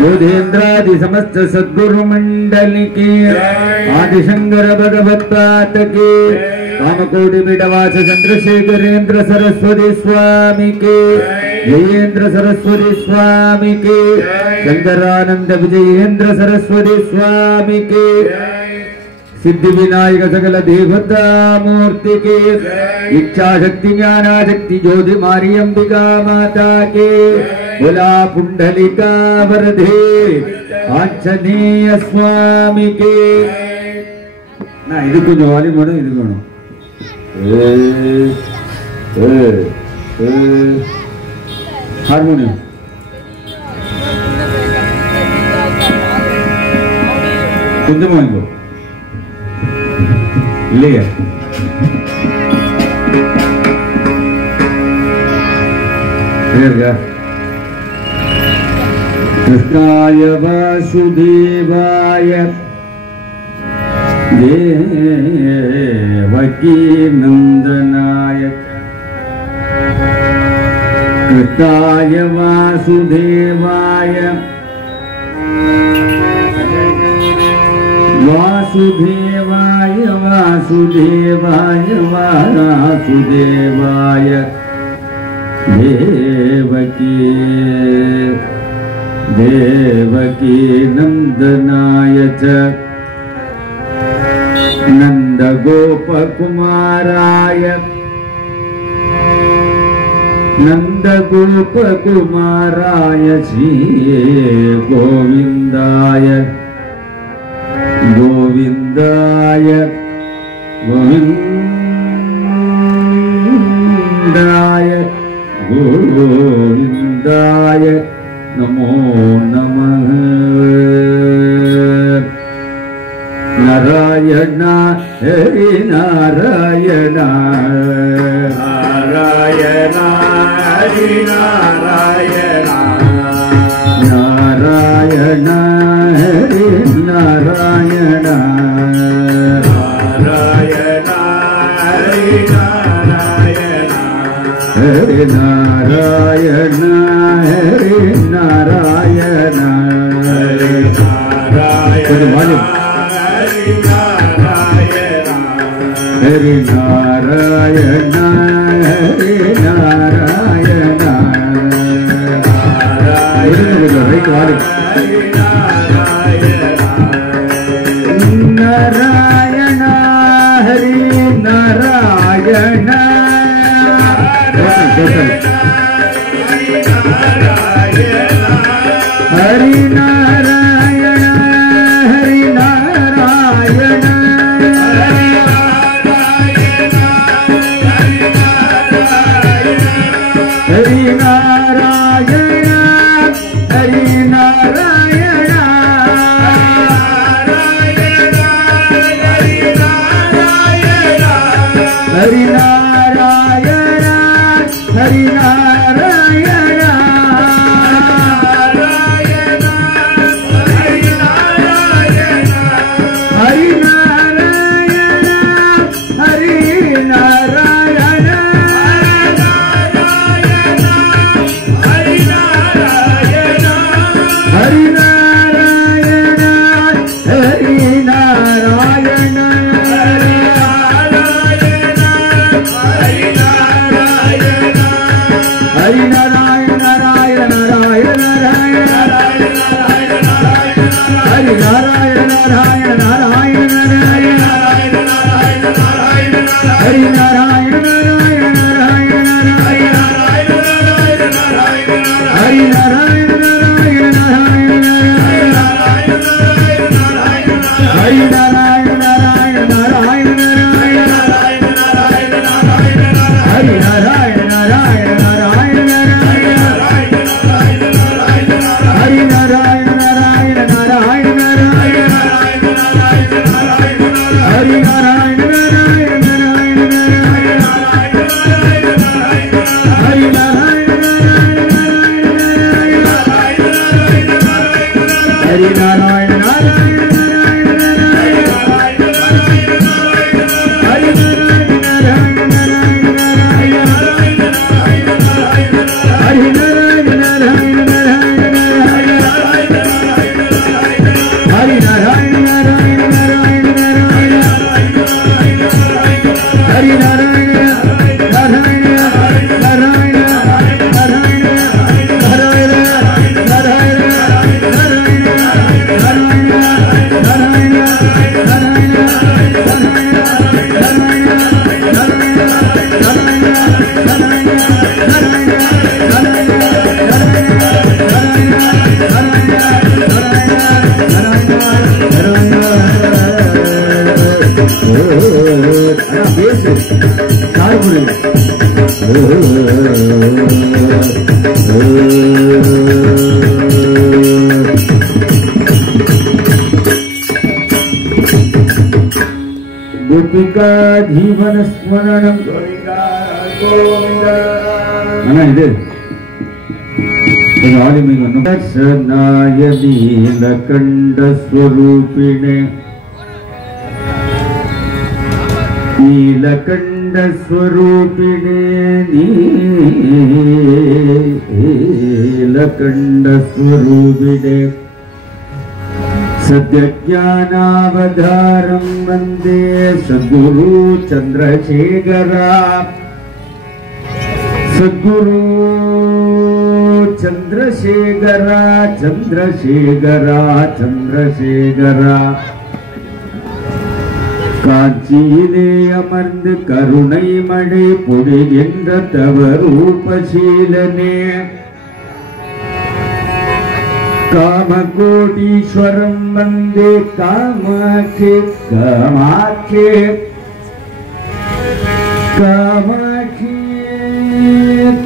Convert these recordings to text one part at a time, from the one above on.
योधेन्द्रादि समस्त सद्गुरु मंडल की आदिशंकर भगवत्पाद की कामकोटि पीठवास चंद्रशेखरेंद्र सरस्वती स्वामी के जयेंद्र सरस्वती स्वामी के शंकरानंद विजयेंद्र सरस्वती स्वामी के सिद्धि विनायक सकल देवता मूर्ति के इच्छा शक्ति ज्ञाना शक्ति ज्योति मारी अंबिका माता के बोला पुंडलिका वरदे आंजनेय स्वामी के ना इधर वाली मोड़ इधर हारमोनियम कुंदमो இல்லையா கிருஷ்ணாய வாசுதேவாய தேவகி நந்தனாய கிருஷ்ணாய வாசுதேவாய वासुदेवाय वासुदेवाय वासुदेवाय देवकी देवकी नंदनाय च नंदगोपकुमाराय नंदगोपकुमाराय श्री गोविंदाय गोविंदाय गोविंदाय गोविंदाय नमो नमः नारायण हरि नारायण नारायण हरि नारायण नारायण हरि नारायण नारायण हरि नारायण हरि नारायण हरि नारायण हरि नारायण हरि नारायण हरि नारायण नारायण हरि नारायण हरि नारायण हरि नारायण हरि नारायण हरि नारायण हरि नारायण हरि नारायण हरि नारायण हरि नारायण हरि नारायण हरि नारायण हरि नारायण नारायण नारायण हरि नारायण नारायण नारायण हरि नारायण नारायण नारायण हरि नारायण नारायण नारायण हरि नारायण नारायण नारायण हरि नारायण नारायण नारायण हरि नारायण नारायण नारायण हरि नारायण नारायण नारायण हरि नारायण नारायण जीवन स्मरणम mana itu ini Sanaya Nilakanda Swarupine Nilakanda Swarupine Nilakanda Swarupine Satyajnanavadharam Vande Sadguru Chandrasekhara Sadguru Chandrasekhara Chandrasekhara Chandrasekhara காஞ்சியிலே அமர்ந்து கருணை மழை பொழிகின்ற தவரூபசீலனே காமகோடீஸ்வரம் வந்தே காமாட்சி காமாட்சி காமாட்சி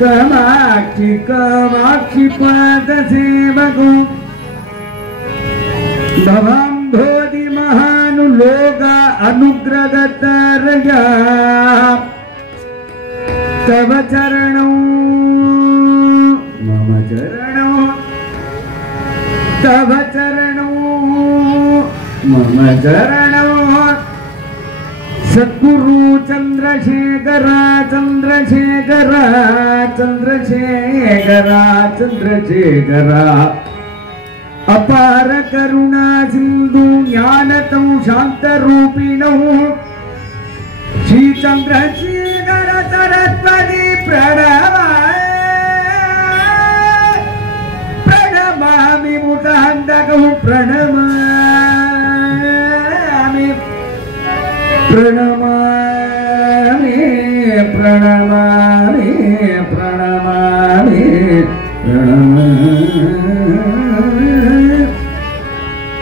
காமாட்சி காமாட்சி பாத சேவகம் பவாம்போதி மகானுலோக அனுக்ரகதரயா தவ சரணம் மம சரணம் तव चरणो मम चरणो सद्गुरु चंद्रशेखरा चंद्रशेखरा चंद्रशेखरा चंद्रशेखरा अपार करुणा सिंधु ज्ञानतौ शांत रूपिणौ श्री चंद्रशेखर सरस्वती प्रणव प्रणमामि प्रणमामि प्रणमामि प्रणमामि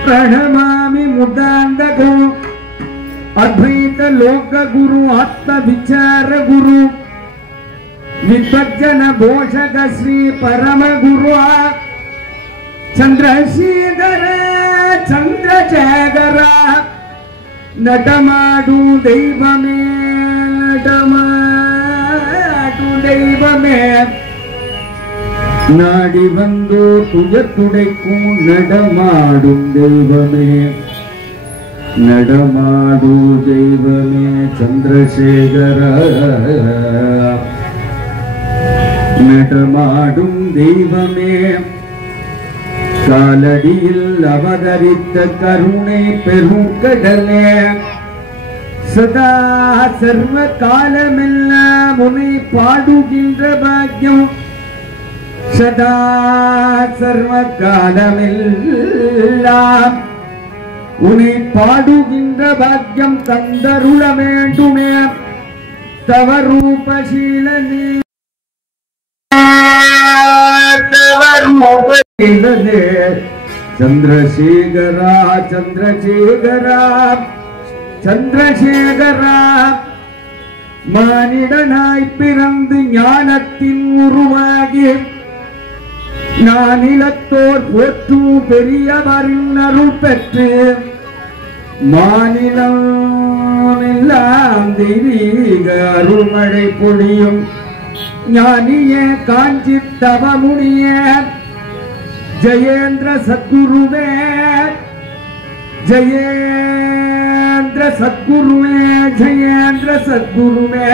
प्रणमामि मुदांडको अद्वैत लोक गुरु आत्म विचार गुरु विद्वज्जन भोषक श्री परम गुरु चंद्रशेखर चंद्रशेखर नटमाडु दैवमे नटमाडु दैवमे नाडी बंदु तुयतुडैक्कु नडमाडु दैवमे नडमाडु दैवमे चंद्रशेखर नडमाडु दैवमे காலடியில் அவதரித்த கருணை பெருங்கடலே சதா சர்வ காலமெல்லாம் உன்னை பாடுகின்ற பாக்கியம் சதா சர்வ காலமெல்லாம் உன்னை பாடுகின்ற பாக்கியம் தந்தருள வேண்டுமே தவ ரூபசீலனே चंद्रशेखरा चंद्रशेखरा चंद्रशेखरा மானிடனாய் பிறந்து ஞானத்தின் உருவாகி நானிலத்தோர் போற்றும் பெரியவரின் அருள் பெற்று மாநிலம் எல்லாம் தெய்வீக அருள்மழை பொழியும் ஞானியே காஞ்சி தவமுனிய जयेंद्र सद्गुरुवे जयेंद्र सद्गुरुवे जयेंद्र सद्गुरुवे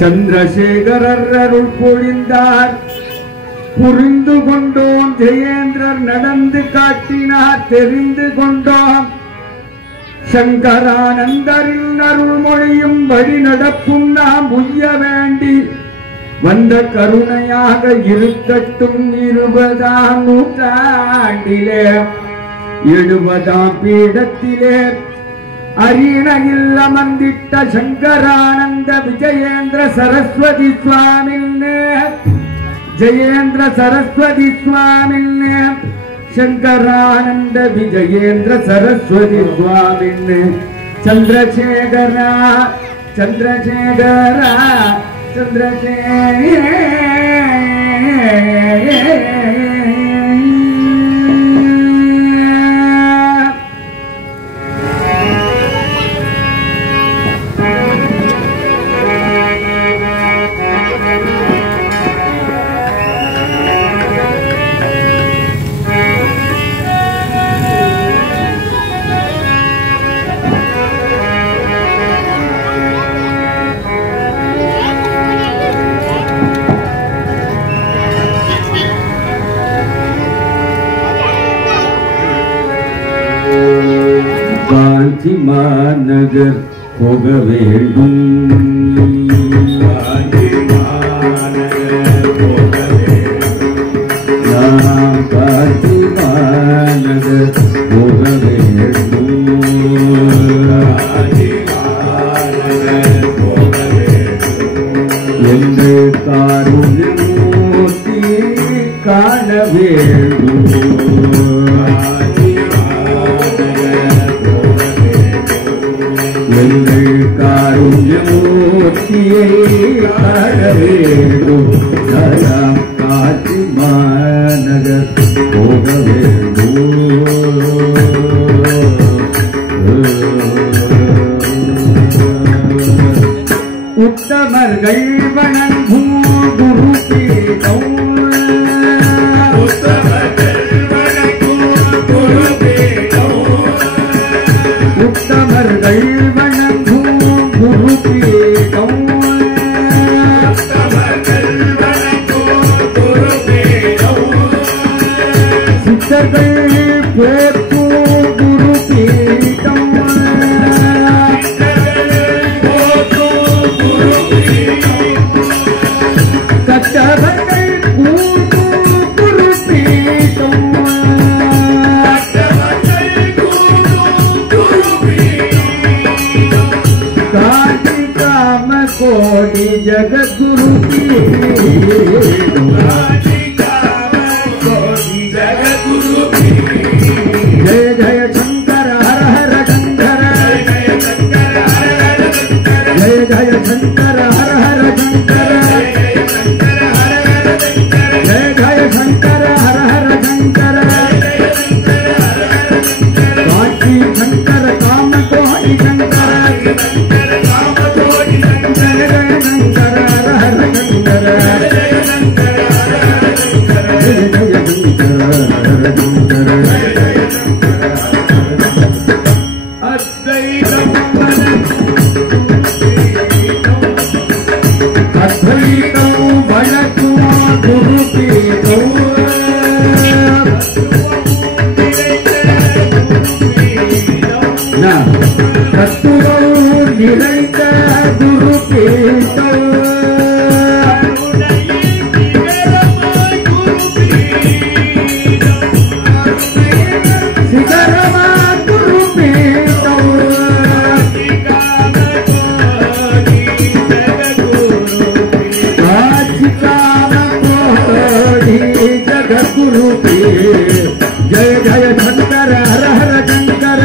चंद्रशेखरर अरुள் பொழிந்தார் புரிந்து கொண்டோம் ஜெயேந்திரர் நடந்து காட்டினார் தெரிந்து கொண்டோம் சங்கரானந்தரின் அருள்மொழியும் வழி நடப்பும் நாம் உய்ய வேண்டி வந்த கருணையாக இருக்கட்டும் 20ஆம் நூற்றாண்டிலே 70ஆம் பீடத்திலே அரியணையில் அமர்ந்திட்ட சங்கரானந்த விஜயேந்திர சரஸ்வதி சுவாமின்னே ஜெயேந்திர சரஸ்வதி சுவாமின்னே சங்கரானந்த விஜயேந்திர சரஸ்வதி சுவாமின்னே சந்திரசேகரா சந்திரசேகரா चंद्रशेखर காஞ்சி மாநகர் போக வேண்டும் நாம் காஞ்சி மாநகர் போக வேண்டும் என்று காருண்யமூர்த்தி காண வேண்டும் எங்கள் காருண்யமூர்த்தியை காண வேண்டும் நாம் காஞ்சி மாநகர் போக உத்தமர்கள் வணங்கும் குரு பீடம் உத்தமர்கள் வணங்கும் குரு பீடம் உத்தமர்கள் வணங்கும் குரு பீடம் உத்தமர்கள் வணங்கும் குரு பீடம் சித்தர்கள் போற்றும் குரு பீடம் கட்டவர்கள் கூடும் குரு பீடம் காஞ்சி காம கோடி ஜகத்குரு பீடம் जय जय शंकर हर हर शंकर जय जय शंकर हर हर शंकर जय जय शंकर हर हर शंकर काशी शंकर काम कोटि शंकर जय जय शंकर हर हर शंकर जय जय शंकर अद्वैतं वणकुम गुरु पीठं तत्वं निरैत गुरु पीठं शिखरमा गुरु पीठं जगद्गुरु जय जय शंकर हर हर शंकर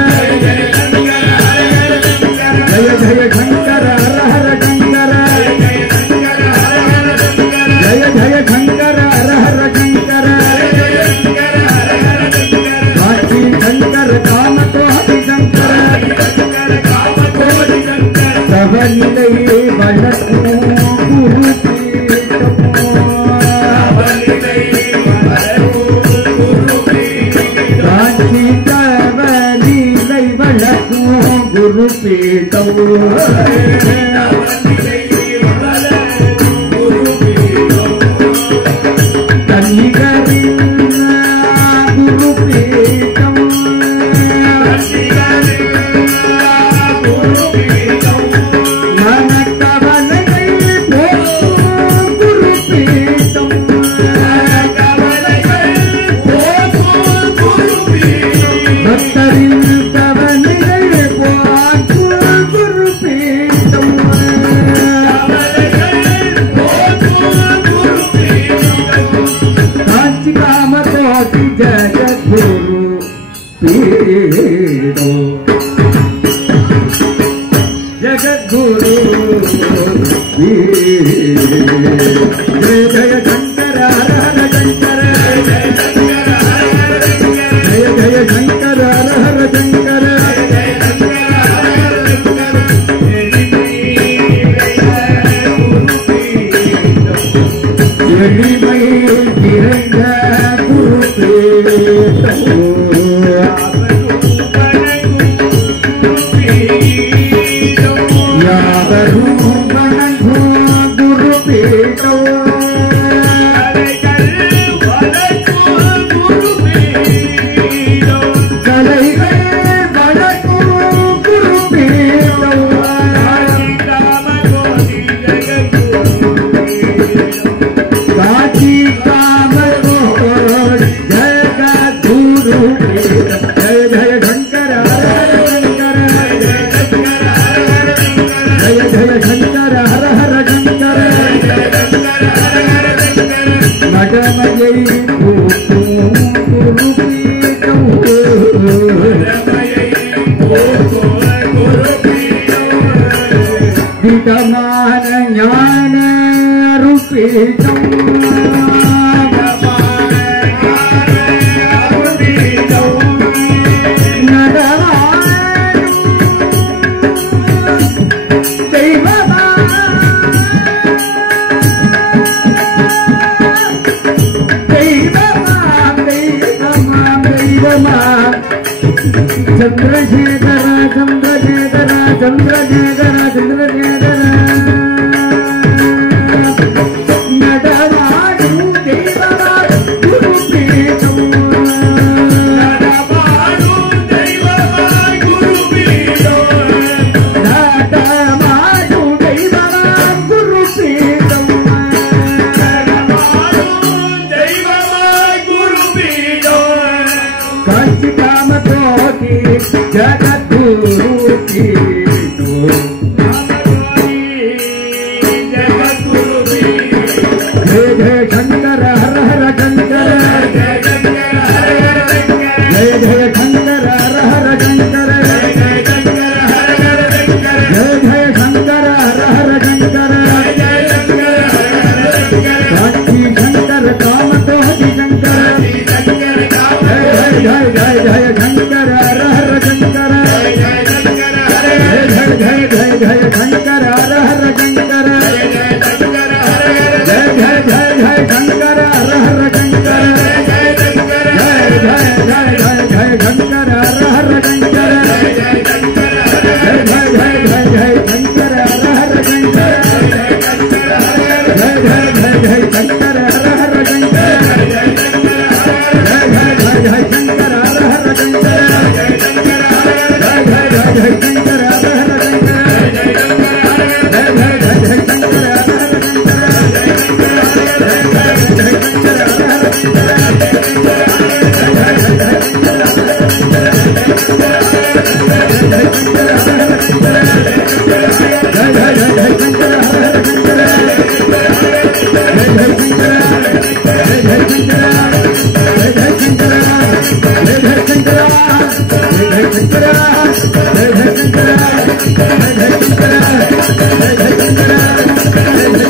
जय जय शंकर हर हर शंकर जय जय शंकर हर हर शंकर काशी शंकर काम कोटि शंकर तव निलय वणकुम गुरु गुरु पीठं कन्निगरिं गुरु पीठं मनकवलगै गुरु पीठं भक्तरिं जगद्गुरु पीठं जगद्गुरु जय जय शंकर हर हर शंकर जय जय शंकर हर हर शंकर எளிமை நிறைந்த குரு பீடம் विद्यमान ज्ञान रूपितं चंद्रशेखर चंद्रशेखर चंद्रशेखर चंद्रशेखर नडवाडु देवरा गुरुपीठं नडवाडु देवरा गुरुपीठं नडवाडु देवरा गुरुपीठं नडवाडु देवरा गुरुपीठं काचिकामतो जगद्गुरु की जगद्गुरु की जय जय शंकर हर हर शंकर जय जय शंकर हर हर शंकर जय जय शंकर हर हर शंकर साक्षी शंकर काम तो हरि शंकर जय जय जय शंकर हर हर शंकर जय जय जय शंकर हर हर शंकर जय जय जय शंकर हर हर शंकर जय जय जय शंकर हर हर शंकर जय जय जय शंकर हर हर शंकर जय जय जय शंकर हर हर शंकर जय जय जय शंकर हर हर शंकर जय शंकर हर हर जय